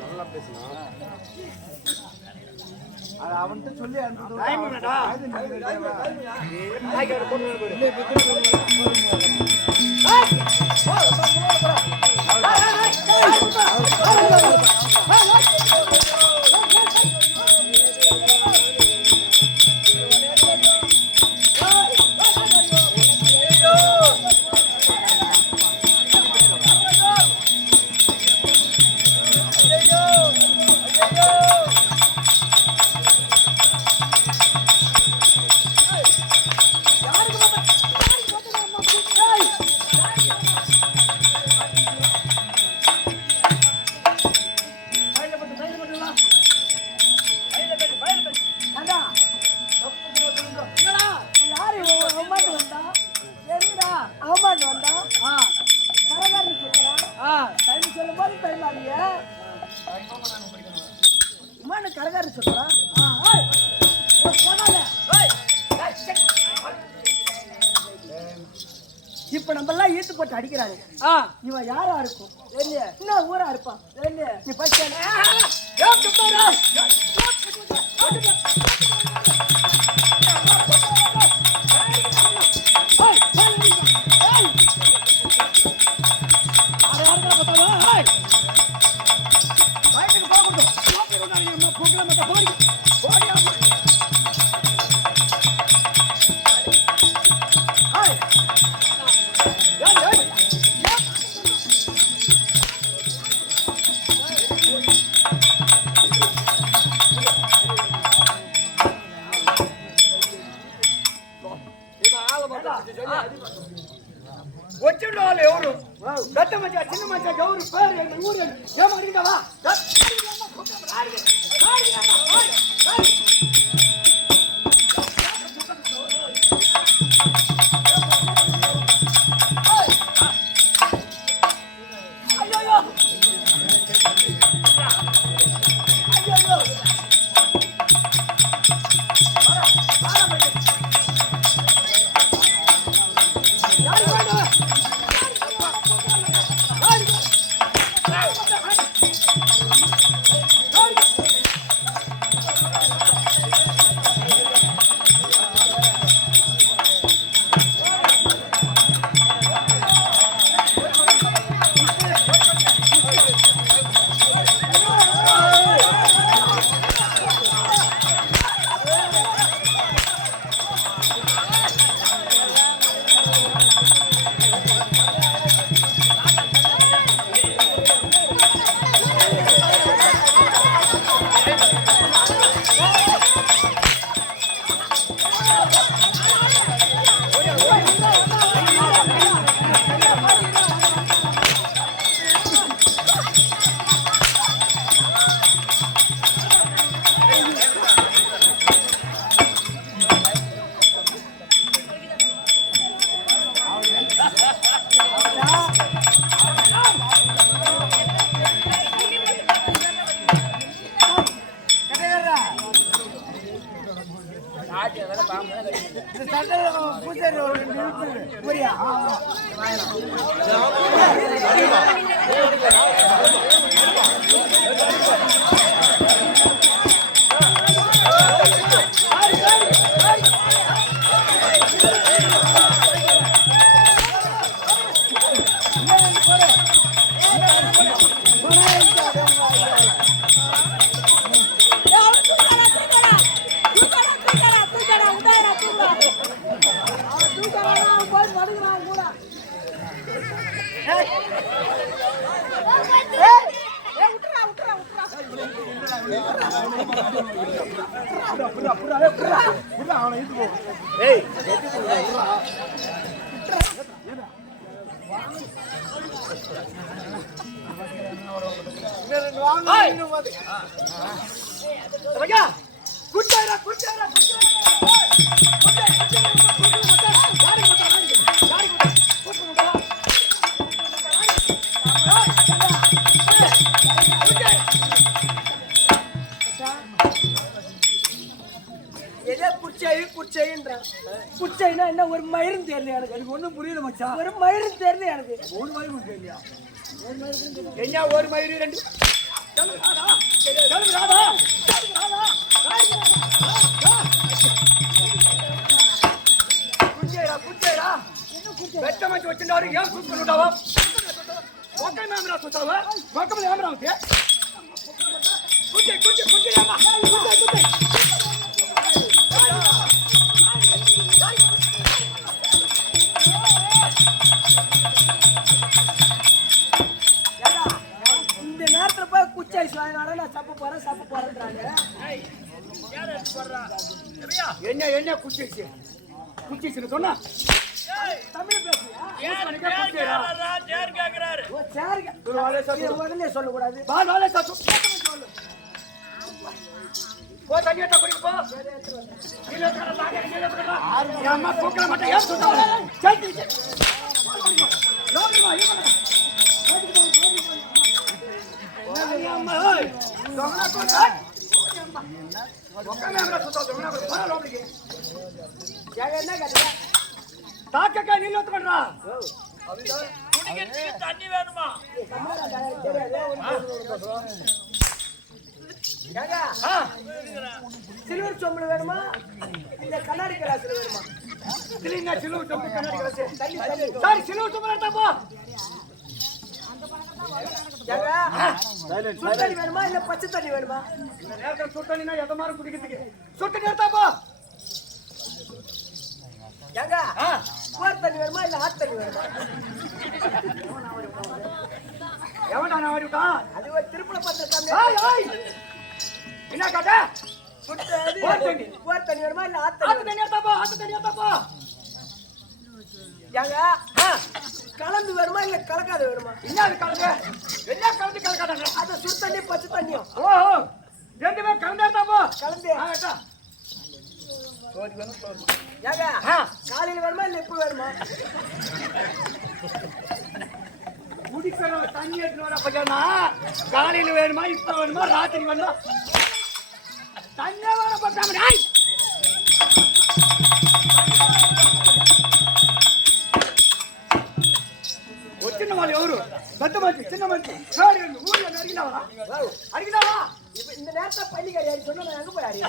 நல்லா பேசலாம். அவன்கிட்ட சொல்லி கரகாரி சொல்றா இப்ப நம்ம எல்லாம் ஈட்டு போட்டு அடிக்கிறாரு. இவன் யாரா இருக்கும்? என்ன ஊரா இருப்பான்? நீ பச்சை பெத்த மச்சா சின்ன மச்சா கௌரி பேர் எங்க ஊரு ஏமா அடிக்கா வா குச்சைனா என்ன ஒரு மயிரும் தெரியல எனக்கு ஒண்ணும் புரியல மச்சான். ஒரு மயிரும் தெரியல எனக்கு. ஒரு மயிரும் தெரியலையா? என்ன ஒரு மயிரு ரெண்டு வெட்டமச்சு வச்சுட்டாரு ஏன் கூப்பிட்டுட்டாவா ஒக்கை மேமரா சுத்தாவா ஒக்கை மேமரா வந்து குச்சை குச்சை குச்சையாமா குச்சை குச்சை இந்த நேரத்துல போய் குச்சை சாயனால நான் சப்பு போறேன்றாங்க. என்ன என்ன குச்சிச்சு குச்சிச்சு சொன்னா தமிழ் பேசுறியா சேர் கேக்குறாரு ஓ சேர் உடனே சொல்ல கூடாது பா நாளே சொல்லு போ தண்ணியட்ட குடிக்கு போ நீல தர லாગે நீல தர அம்மா போக்கல மட்ட ஏன் சுத்தாவ சட்டி லோகமா அம்மா ஓய் லோகனா கோடா ஒக்கமே हमरा சுத்தா லோகனா போற லோகடிக்கு என்ன கதையா தாக்கக்கா நீல தரடா குடிக்கிறதுக்கு தண்ணி வேணுமா சில்வர் சொம்பு வேணுமா இல்ல கண்ணாடி கிளாஸ் வேணுமா? இல்ல சில்வர் சொம்பு கண்ணாடி கிளாஸ் சாரி சில்வர் சொம்பு எடுத்தா போ சுத்தண்ணி வேணுமா இல்ல பச்சை தண்ணி வேணுமா? இந்த நேரத்துல சுத்தண்ணினா எத மாதிரி குடிக்கிறதுக்கு சுத்தண்ணி எடுத்தா போ போர் தண்ணி வேணுமா இல்ல ஆத்து தண்ணி வேணுமா? எவன்டா நான் ஓடிட்டான் அது ஒரு திருப்பல பண்ற என்ன கதை போர் தண்ணி வேணுமா இல்ல ஆத்து தண்ணி எடுத்தா போ ஏங்க கலந்து வேணுமா இல்ல கலக்காத வேணுமா? என்ன அது கலந்து என்ன கலந்து கலக்காதாங்க? அத சுடு தண்ணி பச்சை தண்ணியும். ஓஹோ ரெண்டுமே கலந்தா போ. கலந்து ஆகட்டா. சோதி வேணும் சோதி. ஏங்க காலையில வேணுமா இல்ல இப்ப வேணுமா? குடிக்கிற தண்ணி எடுத்து வர பையனா காலையில வேணுமா இப்ப வேணுமா ராத்திரி வேணுமா? தண்ணி வர பக்காம டேய். சின்ன மாதிரி எவரு பெத்த மாதிரி சின்ன மாதிரி சாரி ஊர்ல அடிக்கினாவா அடிக்கினாவா? இப்ப இந்த நேரத்துல பள்ளி கறியாடி சொன்னா நான் எங்க போய் அடி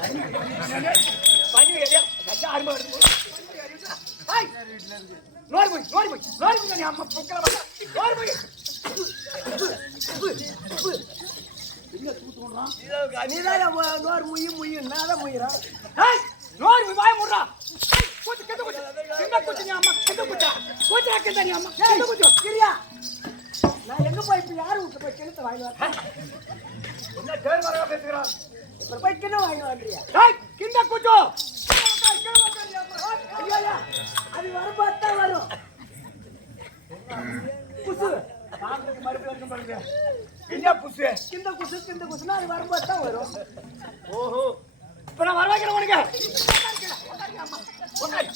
பண்ணி கறியா கஜா ஆரம்ப எடுத்து ஹாய் நோர் போய் நீ அம்மா பொக்கல வந்தா நோர் போய் என்ன தூத்து ஓடுறான்? நீதான் நோர் முய் நான் தான் முய்றேன். ஹாய் நோர் போய் வாய் மூடுறா. கூச்சு கெட்ட கூச்சு சின்ன கூச்சு நீ அம்மா கெட்ட கூச்சா கூச்சா கெட்ட நீ அம்மா கெட்ட கூச்சு சரியா? நான் எங்க போய் இப்ப யாரு விட்டு போய் கிணத்து வாங்கி வரேன்? என்ன தேர் வரா பேசுறான்? இப்ப போய் கிணறு வாங்கி வாங்கிறியா? ஹாய் கிண்ட கூச்சு ஐயா அது வரப்பாத்தான் வரும். குசு பாக்குறதுக்கு மறுபடியும் வந்து பாருங்க. என்ன புசு கிண்ட குசுனா அது வரப்பாத்தான் வரும். ஓஹோ இப்ப நான் வரவேக்கிறேன் உனக்கு. உட்கார்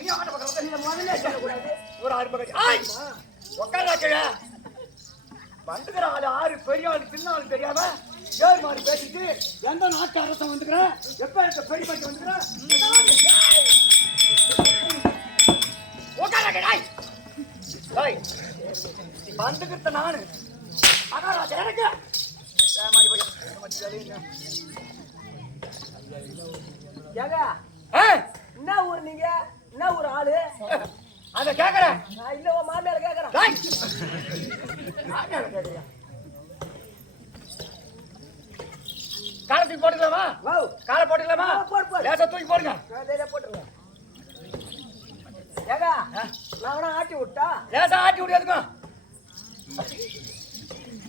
இனி ஆட பக்கற நீங்க முதல்ல சொல்லக்கூடாது. ஒரு ஆறு பக்கத்து ஆய் உட்கார்றா கீழே. வந்துக்கிற ஆளு ஆறு பெரிய ஆளு சின்ன ஆளு தெரியாம ஏறு மாதிரி பேசிட்டு எந்த நாட்டு அரசன் வந்துக்கிறேன் எப்ப இருக்க பெரிய பட்டி வந்துக்கிறேன் உட்கார்றா கீழே. வந்துக்கிட்ட நானு மகாராஜா எனக்கு ஏங்க என்ன ஊர் நீங்க? என்ன ஊர் ஆளு? அத கேக்குறேன். நான் இல்ல உன் மாமியார கேக்குறேன். காலத்துக்கு போட்டுக்கலாமா? காலை போட்டுக்கலாமா? போடு லேசா தூக்கி போடுங்க. போட்டுருங்க. ஏங்க நான் வேணா ஆட்டி விட்டா? லேசா ஆட்டி விடுறதுக்கும்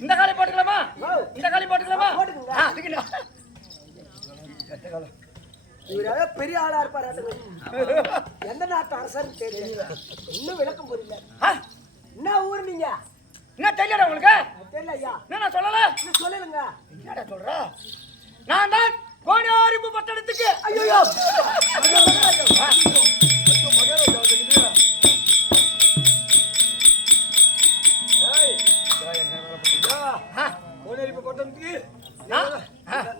இந்த காலை போட்டுக்கலாமா? இந்த காலை போட்டுக்கலாமா? போட்டுக்கங்க. அதுக்குண்ணா இவரால பெரிய ஆளா இருப்பாரு. எந்த நாட்டு அரசர் தெரியல. இன்னும் விளக்கம் புரியல. என்ன ஊர் நீங்க? என்ன தெரியல உங்களுக்கு? தெரியல ஐயா. என்ன நான் சொல்லல? என்ன சொல்லுங்க. என்னடா சொல்ற? நான் தான் கோடியாரிப்பு பட்டணத்துக்கு. ஐயோ கோடியாரிப்பு பட்டணத்துக்கு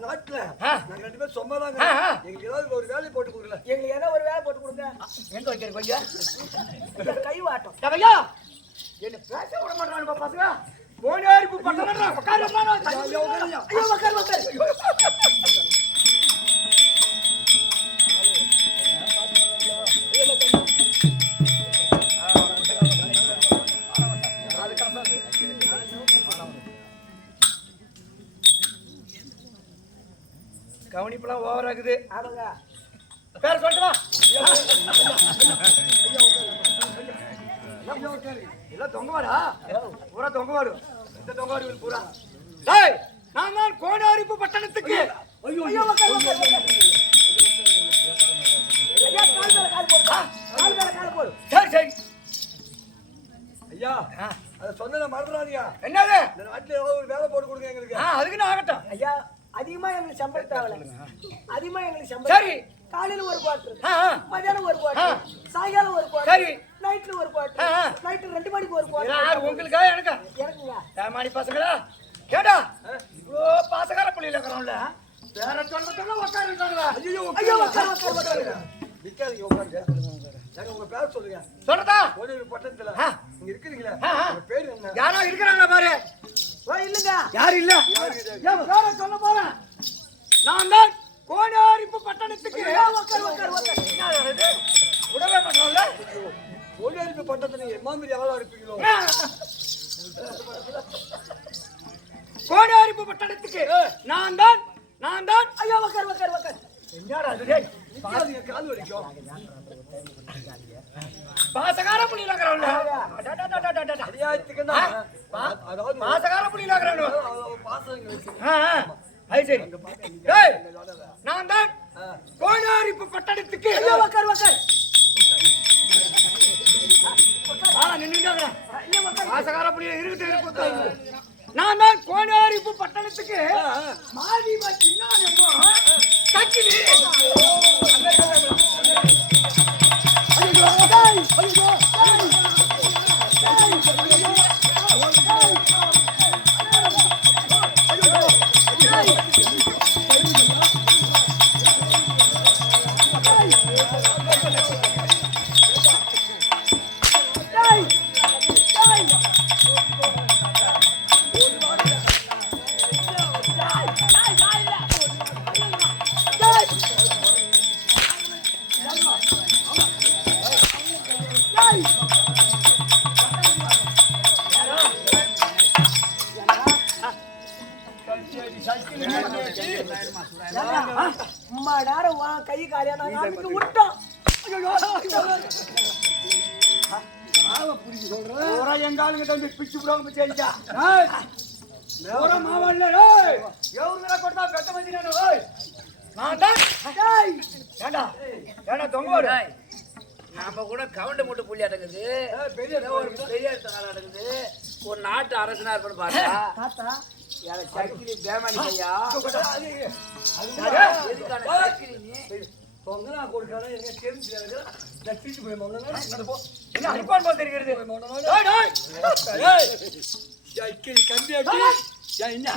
நாட்டுல நாங்க ரெண்டு பேரும் சொன்னதாங்க. எங்களுக்கு ஏதாவது ஒரு வேலையை போட்டு கொடுக்கல. எங்களுக்கு ஏதோ ஒரு வேலை போட்டு கொடுங்க. எங்க வைக்கிற கொய்யா கை வாட்டம். ஐயா என்ன பேச விட மாட்டானுங்க பசங்க. கோடியாரிப்பு பட்டணம் உட்காருமா? ஐயோ உட்கார். கவனிப்பெல்லாம் ஓவர் ஆகுது. ஆமாங்க. பேர சொல்லட்டுமா? எல்லாம் தொங்கவாடா பூரா தொங்கவாடு. இந்த தொங்கவாடு பூரா டேய் நான் தான் கோடியாரிப்பு பட்டணத்துக்கு. ஐயோ உட்கார். ஐயா கால் போடு. சரி ஐயா அதை சொன்ன மறந்துடாதீங்க. என்னது? இந்த நாட்டுல ஏதாவது ஒரு வேலை போட்டு கொடுங்க எங்களுக்கு. அதுக்கு நான் ஆகட்டும். ஐயா அதிகமா எங்களுக்கு சம்பளம் தேவை. அதிகமா எங்களுக்கு சம்பளம். சரி காலையில ஒரு குவார்டர், மதியானம் ஒரு ஆ. குவார்டர், சாயங்காலம் ஒரு குவார்டர், சரி. நைட்ல ஒரு குவார்டர், ஆ. நைட் 2 மணிக்கு ஒரு யார் குவார்டர். உங்களுக்கா எனக்கா? எனக்குங்க. ஏமாடி பசங்களா கேட்டா இவ்வளோ பாசக்கார புள்ளியில இருக்கிறோம்ல வேற சொல்ல உட்காருங்களா? ஐயோ உட்கார். நிக்காதீங்க, உட்காருங்க. ஏங்க உங்க பேர் சொல்லுங்க. சொல்றதா? கோடியாரிப்பு பட்டணத்துல ஆ. இங்க இருக்கிறீங்களா? ஆ, ஆ. உங்க பேர் என்ன? யாரோ இருக்கிறாங்க பாரு. ஓ இல்லங்க. யாரு இல்ல? ஏன் வேற சொல்ல போறேன். நான் தான் கோடியாரிப்பு பட்டணத்துக்கு. உட்கார். என்ன இது? உடவே பண்றோம்ல. கோடியாரிப்பு பட்டணத்துல நீங்க எம்மாதிரி ஆளா இருப்பீங்களோ? கோடியாரிப்பு பட்டணத்துக்கு நான் தான் ஐயோ உட்கார். என்னடா இது? டேய், நிக்காதீங்க, கால் வலிக்கும். பாசக்கார புள்ளியில இருக்கிறவங்க. அநியாயத்துக்குன்னா, அதாவது பாசக்கார புள்ளியில இருக்கிறவங்க. பாசங்க வச்சு அது சரி. டேய், நான் தான் கோடியாரிப்பு பட்டணத்துக்கு. ஐயோ உட்கார். நான் தான் கோனாரிப்பு பட்டணத்துக்கு மாதீபா சின்னானமோ சக்கிலி. அம்மா நேரம் வா கை காலியா நான் விட்டோம். எங்காலுங்க தம்பி பிச்சு விடாம செஞ்சா மாவாள் எவ்வளவு கொடுத்தா பெத்த மஞ்சி நான் தான் ஏண்டா ஏண்டா தொங்க நாம கூட கவுண்ட மூட்டை புள்ளி அடங்குது, பெரிய கால அடங்குது. ஒரு நாட்டு அரசனா இருப்பேன்னு பார்த்தா தாத்தா சக்கிலி பேமானி ஐயா. எதுக்கான சக்கிலி நீ பொங்கலா கொடுக்காத எனக்கு தெரிஞ்சு தட்டிட்டு போய் மொங்கனா போ. என்ன அனுப்பான் போல் தெரிகிறது. சக்கிலி கம்பியாட்டி என்ன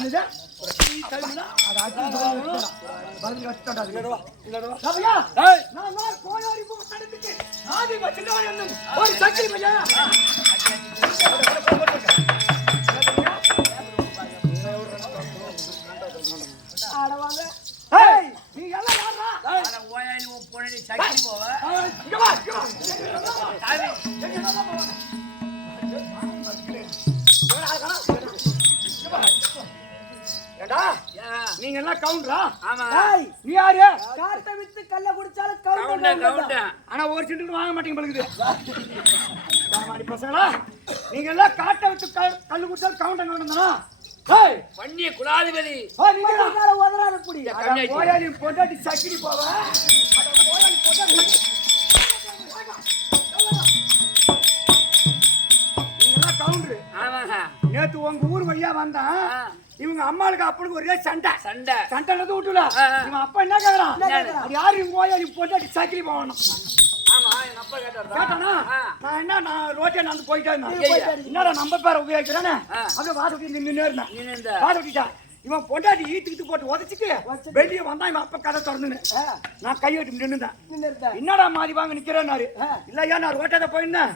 ஓயாளி பொண்ணு சக்கிலி போவ நீங்க எல்லாம் கவுண்டரா? ஆமா. நீ யாரு? காட்ட வித்து கல்ல குடிச்சாலும் கவுண்ட ஆனா ஒரு சிண்டு வாங்க மாட்டீங்க பழுகுது. பசங்களா நீங்க எல்லாம் காட்ட வித்து கல்லு குடிச்சாலும் கவுண்ட கவுண்டா? பண்ணிய குலாதிபதி உதறாத குடி போயாளி பொண்டாட்டி சக்கிரி போவ நீங்கெல்லாம் கவுண்டரு. நேத்து உங்க ஊர் வழியா வந்தான். இவங்க அம்மாளுக்கு அப்பனுக்கு ஒரே சண்டை சண்டை விட்டுல இவன் அப்பா என்ன கேக்குறான்? அது யாரு இவங்க போயாளி பொண்டாட்டி சக்கிரி போகணும். கேட்டானா நான் ரோட்டே நடந்து போயிட்டேன். என்னடா நம்ம பேரை உபயோகிக்கிறேன்னு அப்படியே வாசப்படி நின்று இருந்தேன். வாசப்படிட்டா இவன் பொண்டாட்டி ஈத்துக்கிட்டு போட்டு உதச்சிட்டு வெளியே வந்தா இவன் அப்ப கதை திறந்துன்னு நான் கையெட்டி நின்றுதான். என்னடா மாதிரி வாங்க நிக்கிறேன்னாரு. இல்லையா நான் ரோட்டாத போயிருந்தேன்.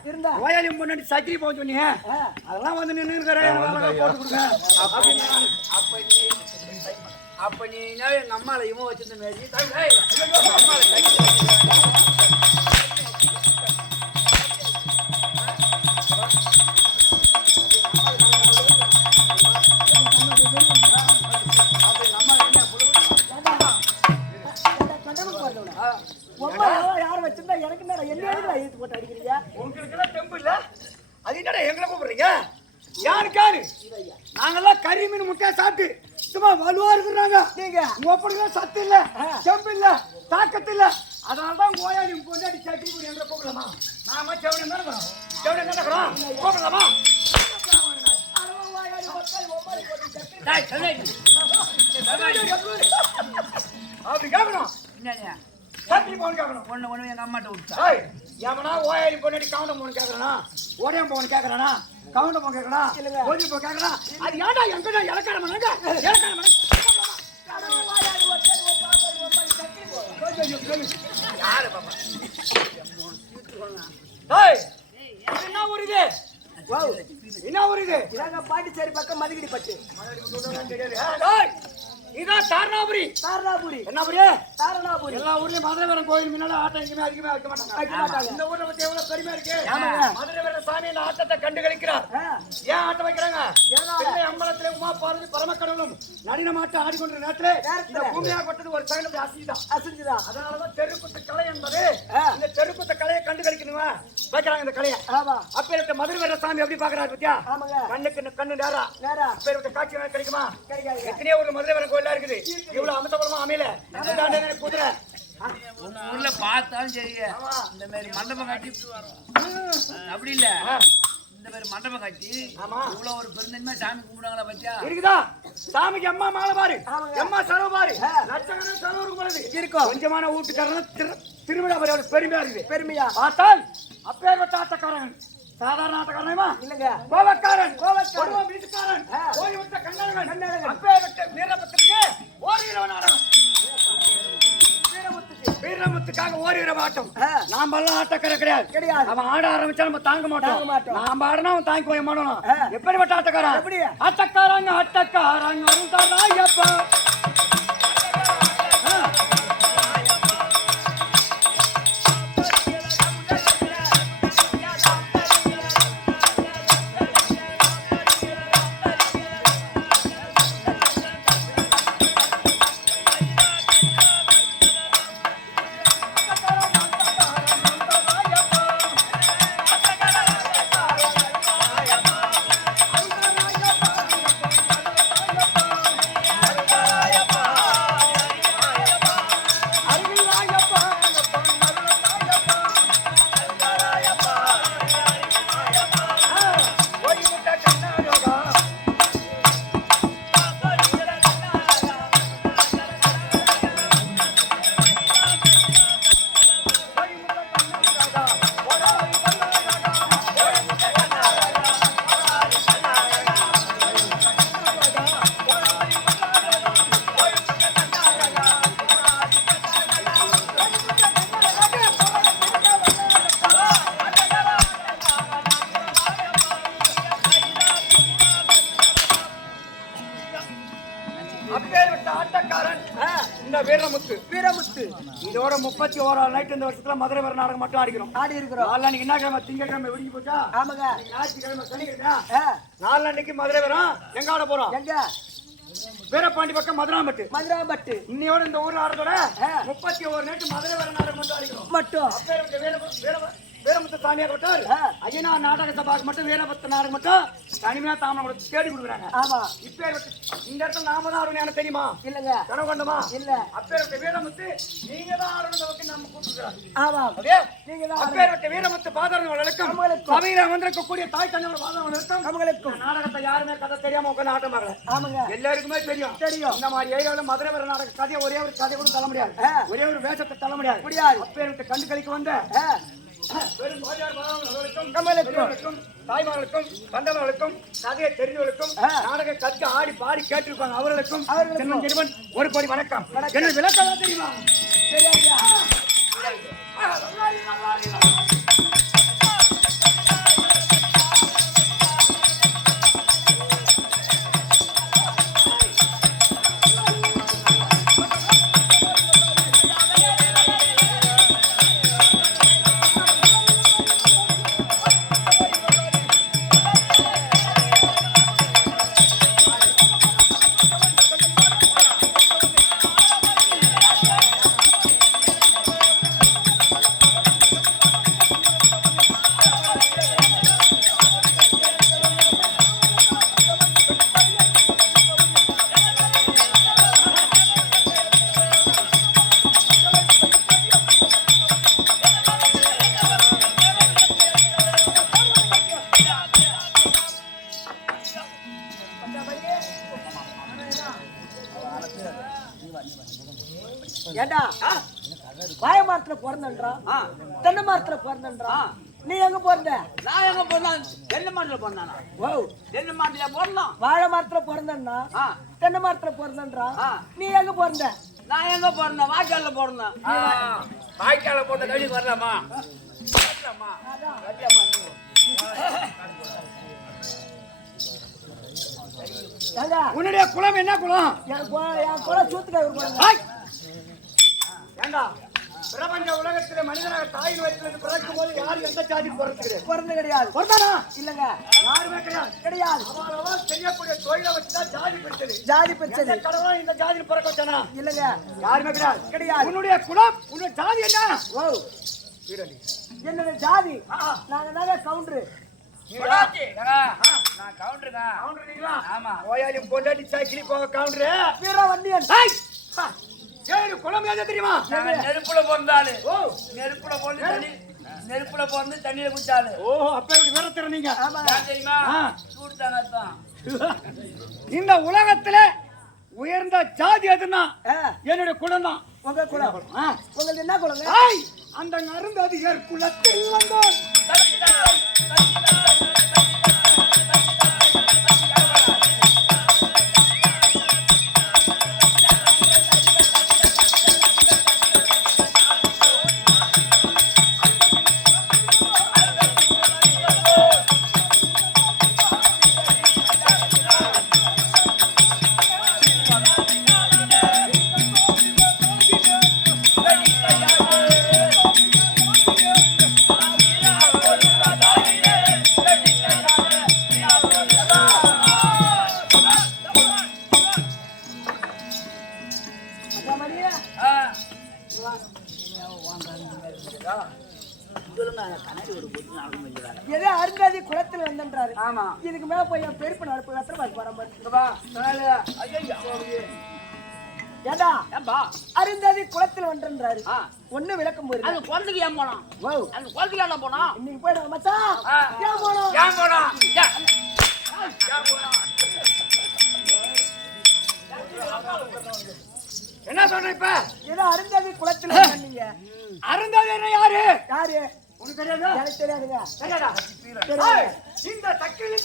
ஓயாளி பொண்டாட்டி சக்கிரி போக சொன்னீங்க. அதெல்லாம் வந்து நின்று இருக்கிறேன் போட்டு கொடுங்க. அப்ப நீ எங்க அம்மால இவன் வச்சிருந்த மாரி யாரும் வச்சிருந்தா எனக்கு என்ன எழுத்து போட்டு அடிக்கிறீங்க? உங்களுக்கு எல்லாம் தெம்பு இல்ல. அது என்னடா எங்களை கூப்பிடுறீங்க? யாருக்காரு நாங்கெல்லாம் கறி மீன் முட்டையா சாப்பிட்டு சும்மா வலுவா இருக்கிறாங்க. நீங்க ஒப்பனுக்கு சத்து இல்ல, செம்பு இல்ல, தாக்கத்து இல்ல. அதனாலதான் ஓயாளி பொண்டாட்டி சட்டி போய் எங்களை கூப்பிடலாமா? நாம செவன நடக்கிறோம் கூப்பிடலாமா? அப்படி கேட்கணும். சட்டி போன கேட்கணும். ஒண்ணு எங்க அம்மாட்ட விட்டா ஏமனா ஓயாளி பொண்டாட்டி கவுண்டம் போன கேட்கறானா? ஓடியம் போன கேட்கறானா? கவுண்டம் போன கேட்கறா? ஓடி போ கேட்கறா? அது ஏன்டா எங்கடா இலக்காரமனங்க? இலக்காரமன யாரு பாப்பா? ஏய் என்ன ஊரு இது? என்ன ஊரு இது? இதாங்க பாண்டிச்சேரி பக்கம் மதுகிடி பட்டு. ஏய் இதான் தாரணாபுரி. என்ன புரி? தாரணாபுரி. எல்லா ஊர்லயும் மதுரைவரன் கோயில் முன்னால ஆட்டம் எங்கேயுமே அதிகமா வைக்க மாட்டாங்க. இந்த ஊர்ல பத்தி எவ்வளவு பெருமையா இருக்கு. மதுரைவரன் சாமி இந்த ஆட்டத்தை கண்டு கழிக்கிறார். ஏன் ஆட்டம் வைக்கிறாங்க? பிள்ளை அம்பலத்திலே உமா பார்வதி பரமக்கடவுளும் நடினம் ஆட்டம் ஆடிக்கொண்ட நேரத்திலே இந்த பூமியா கொட்டது ஒரு சகலம் அசிஞ்சுதான். அதனாலதான் தெருக்குத்த கலை என்பது இந்த தெருக்குத்த கலையை கண்டு கழிக்கணுமா வைக்கிறாங்க இந்த கலையை. அப்பேற்பட்ட மதுரைவரன் சாமி எப்படி பாக்குறாரு பத்தியா? கண்ணுக்கு கண்ணு நேரா அப்பேற்பட்ட காட்சி கிடைக்குமா? எத்தனையோ ஒரு மதுரைவரன் கோயிலா இருக்குது. இவ்வளவு அமசபலமா அமையல. குதிரை உங்க ஊர்ல பார்த்தாலும் சரி இந்த மாதிரி மண்டபம் கட்டி அப்படி இல்ல இந்த மாதிரி மண்டபம் கட்டி இவ்வளவு ஒரு பெருந்தன்மையா சாமி கும்பிடுவாங்களா பத்தியா இருக்குதா சாமிக்கு அம்மா மாலை பாரு அம்மா செலவு பாரு லட்சக்கணக்கான செலவு இருக்கும் கொஞ்சமான வீட்டுக்காரன் திருவிழா பெருமையா இருக்குது பெருமையா பார்த்தால் அப்பேற்பட்ட ஆட்டக்காரன் சாதாரண ஆட்டக்காரனா இல்லங்க கோவக்காரன் வீட்டுக்காரன் ஓய்வுட்ட கண்ணழகன் அப்பேற்பட்ட வீரபத்திரிக்கை ஓரிரவ நாடகம் வீரமுத்துக்காக ஓரிரவ ஆட்டம் நாம எல்லாம் ஆட்டக்கார கிடையாது அவன் ஆட ஆரம்பிச்சா நம்ம தாங்க மாட்டோம் நாம ஆடனா அவன் தாங்கி போய் மாட்டோம் எப்படிப்பட்ட ஆட்டக்காரன் எப்படி ஆட்டக்காரங்க அருந்தாராயப்பா வீரமுத்து இதோட 31 நைட் இந்த வருஷத்துல மதுரை வர நாடகம் மட்டும் ஆடி இருக்கிறோம் நாளைக்கு என்ன கிழமை திங்கக்கிழமை விடிஞ்சு போச்சா ஆமாங்க ஞாயிற்றுக்கிழமை சனிக்கிழமை நாளைக்கு மதுரை வரோம் எங்க ஆட போறோம் எங்க வீரபாண்டி பக்கம் மதுராம்பட்டு இன்னையோட இந்த ஊர்ல ஆடுறதோட 31 நைட் மதுரை வர நாடகம் மட்டும் ஆடிக்கிறோம் மட்டும் வீரமுத்து சாமியார் விட்டார் ஐயனா நாடக சபாக்கு மட்டும் வீரபத்த நாடகம் மட்டும் தனிமையா தாமரை தேடி கொடுக்குறாங்க ஆமா இப்ப இந்த இடத்துல நாம தான் ஆடணும் எனக்கு தெரியுமா இல்லங்க கனவு கண்டமா இல்ல அப்பேற்பட்ட வீரமுத்து நீங்க தான் ஆடணும் நம்ம கூப்பிடுறாங்க ஆமா நீங்க தான் அப்பேற்பட்ட வீரமுத்து பாதரவர்களுக்கும் சபையில வந்திருக்கக்கூடிய தாய் தந்தையோட பாதரவர்களுக்கும் நம்மளுக்கும் நாடகத்தை யாருமே கதை தெரியாம உட்காந்து ஆட்டம் ஆகல ஆமாங்க எல்லாருக்குமே தெரியும் இந்த மாதிரி ஏரியாவில மதுரை வர நாடக கதையை ஒரே ஒரு கதை கூட தள்ள முடியாது ஒரே ஒரு வேஷத்தை தள்ள முடியாது அப்பேற்பட்ட கண்டு கழிக்க வந்த தாய்மார்களுக்கும் வந்தவர்களுக்கும் கதையை தெரிஞ்சவர்களுக்கும் நாடக கற்று ஆடி பாடி கேட்டிருப்பாங்க அவர்களுக்கும் ஒரு கோடி வணக்கம் என்ன விளக்கம் தெரியுமா ஏண்டா வாய மரத்துல பிறந்தன்றா தென்னை மரத்துல பிறந்தன்றா நீ எங்க பிறந்த நான் எங்க பிறந்தேன் தென்னை மரத்துல பிறந்தானா ஓ தென்னை மரத்துல பிறந்தான் வாழை மரத்துல பிறந்தன்னா தென்னை மரத்துல பிறந்தன்றா நீ எங்க பிறந்த நான் எங்க பிறந்தேன் வாய்க்கால பிறந்தேன் வாய்க்கால பிறந்த கழி வரலாமா உன்னுடைய குலம் என்ன குலம் என் குலம் சூத்துக்காய் ஏண்டா பிரபஞ்ச உலகத்திலே மனிதனாக தாயின் வயிற்றிலிருந்து பிறக்கும் போது யாரும் எந்த ஜாதி பிறந்து கிடையாது பிறந்தானா இல்லங்க யாருமே கிடையாது அவன் செய்யக்கூடிய தொழிலை வச்சுதான் ஜாதி பிரிச்சது கடவுளா இந்த ஜாதியில் பிறக்க வச்சானா இல்லங்க யாருமே கிடையாது உன்னுடைய குலம் உன்னுடைய ஜாதி என்ன ஓ என்னுடைய ஜாதி நாங்க தாங்க கவுண்டரு ஏழு குளம் எது தெரியுமா? நான் நெருப்புல பிறந்தாளு. நெருப்புல பிறந்து தண்ணியில குச்சாளு. அப்ப எப்படி விரத்துற நீங்க? ஏன் தெரியுமா? சூடு தாங்க அர்த்தம். இந்த உலகத்துல உயர்ந்த ஜாதி எதுன்னா என்னுடைய குலம் தான். உங்க குலம் உங்களுக்கு என்ன குலங்க? அந்த அருந்ததியர் குலத்தில் வந்தோம். ஏதோ அருந்தாதி குளத்தில் வந்தன்றாரு. ஆமா, இதுக்கு மேல போய் என் பெருப்பு நடப்பு எத்தனை பாரு ஏண்டா அருந்தாதி குளத்தில் வந்தன்றாரு. ஒண்ணு விளக்கம் போயிருக்கு. அந்த குளத்துக்கு ஏன் போனோம்? அந்த குளத்துக்கு ஏன் போனோம்? இன்னைக்கு போயிடுங்க மச்சான். ஏன் போனோம்? என்ன சொல்ற இப்ப? ஏதோ அருந்தாதி குளத்தில் வந்தீங்க. அருந்தாதி யாரு? யாரு உனக்கு தெரியாதா? எனக்கு தெரியாதுங்க. தெரியாதா? இந்த தக்கிலி